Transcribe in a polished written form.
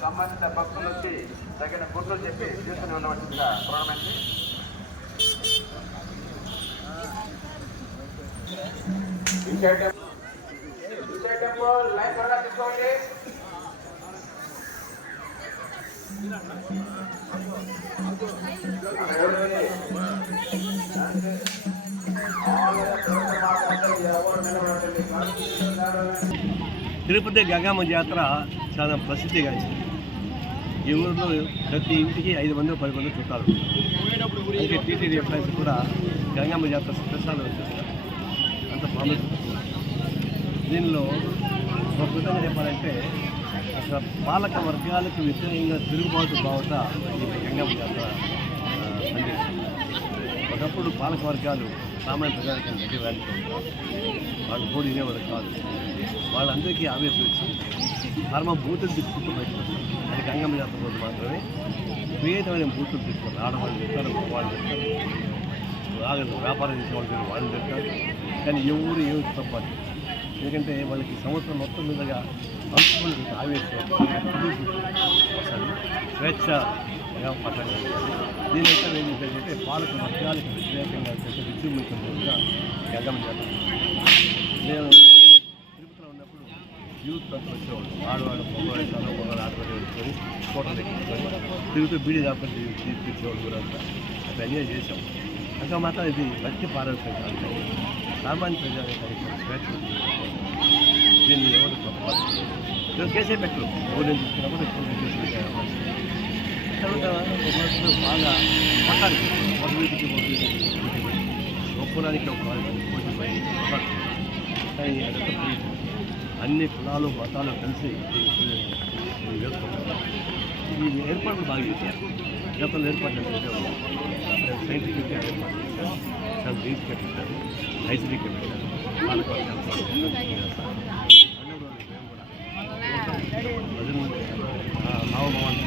సంబంధిత భక్తుల నుంచి తగిన గుర్తులు చెప్పి తీసుకుని ఉండవలసిందిగా గవర్నమెంట్ లైన్ త్వరగా తీసుకోండి. తిరుపతి గంగమ్మ జాతర చాలా ప్రసిద్ధిగాంచింది. ఈ ఊరిలో ప్రతి ఇంటికి 5 మంది 10 మంది చుట్టాలు. అందుకే టీటీడీ ఎంప్లాయీస్ కూడా గంగమ్మ జాతర స్పెషల్ వచ్చేస్తారు. అంత ప్రాముఖ్యత. దీనిలో ఒక విధంగా చెప్పాలంటే అసలు పాలక వర్గాలకు వ్యతిరేకంగా తిరుగుబాటు బావుట ఈ గంగమ్మ జాతర పనిచేస్తుంది. ఒకప్పుడు పాలక వర్గాలు సామాన్య ప్రజానికి గట్టి వ్యాధితో ఉంటారు. వాళ్ళు కూడా ఇదేవాడు కాదు. వాళ్ళందరికీ ఆవేశం వచ్చి ధర్మ బూతులు తిప్పుకుంటూ బయటకు వస్తారు. అది గంగమ్మ జాతర రోజు మాత్రమే విపరీతమైన బూతులు తిప్పుతారు. ఆడవాళ్ళు చెప్తారు, వాళ్ళు చెప్తారు, వ్యాపారం చేసే వాళ్ళు చెప్తారు. కానీ ఎవరు ఏమి తప్పదు. ఎందుకంటే వాళ్ళకి సంవత్సరం మొత్తం మీదగా పంచుకునే ఆవేశం వస్తుంది. స్వేచ్ఛ పట్టండి. దీని యొక్క ఏంటంటే పాలక వర్గాలకు వ్యతిరేకంగా విజృంభించకుండా గంగమ్మ జాతర. నేను తిరుపతిలో ఉన్నప్పుడు యూత్ అంతా వచ్చేవాళ్ళు. ఆడవాళ్ళు మగవాళ్ళు ఆడవాళ్ళు వేసుకొని ఫోటోలు ఎక్కించుకొని తిరుగుతూ బీడీ దాకా తీర్పించేవాళ్ళు కూడా అంతా అది ఎంజాయ్ చేసాం. ఇంకా మాత్రం ఇది భక్తి పారవశ్యం కాదు. సామాన్య ప్రజానికి స్వేచ్ఛ దీన్ని ఎవరు తప్పదు. కేసే పెట్టరు. ఎవరు తీసుకున్నప్పుడు ఎక్కువ కేసు పెట్టే అవకాశం. తర్వాత ఒక బాగా పట్టానికి ఒక వీటికి ఒప్పుకోవడానికి ఒక పోటీ పోయి కానీ అదంతా పోయి అన్ని కులాలు మతాలు కలిసి వేసుకుంటారు. ఈ ఏర్పాట్లు బాగా చేశారు. గతంలో ఏర్పాట్లు సైంటిఫిక్ ఏర్పాటు చేశారు. చాలా డ్రీమ్స్ పెట్టారు, ఐసీడీ పెట్టారు, పాలక హావభావాలు